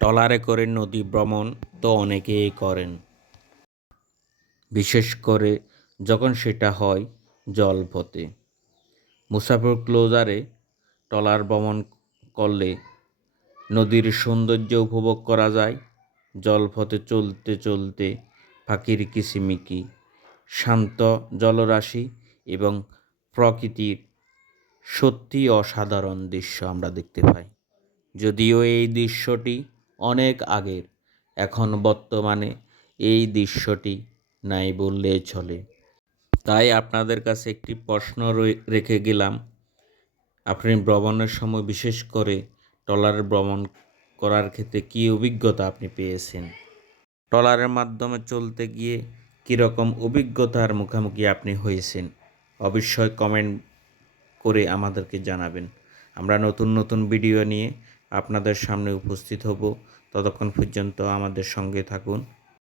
ট্রলারে করে নদী ভ্রমণ তো অনেকেই করেন। বিশেষ করে যখন সেটা হয় জলপথে মুসাফির ক্লোজারে ট্রলার ভ্রমণ করলে নদীর সৌন্দর্য উপভোগ করা যায়। জলপথে চলতে চলতে পাখির কিচিমিকি শান্ত জলরাশি এবং প্রকৃতির সত্যি অসাধারণ দৃশ্য আমরা দেখতে পাই। যদিও এই দৃশ্যটি অনেক আগের। এখন বর্তমানে এই দৃশ্যটি নাই বললে চলে। তাই আপনাদের কাছে একটি প্রশ্ন রেখে গেলাম। আপনি ভ্রমণের সময় বিশেষ করে ট্রলারে ভ্রমণ করার ক্ষেত্রে কী অভিজ্ঞতা আপনি পেয়েছেন? ট্রলারের মাধ্যমে চলতে গিয়ে কীরকম অভিজ্ঞতার মুখোমুখি আপনি হয়েছেন? অবশ্যই কমেন্ট করে আমাদেরকে জানাবেন। আমরা নতুন নতুন ভিডিও নিয়ে আপনাদের সামনে উপস্থিত হব। ততক্ষণ পর্যন্ত আমাদের সঙ্গে থাকুন।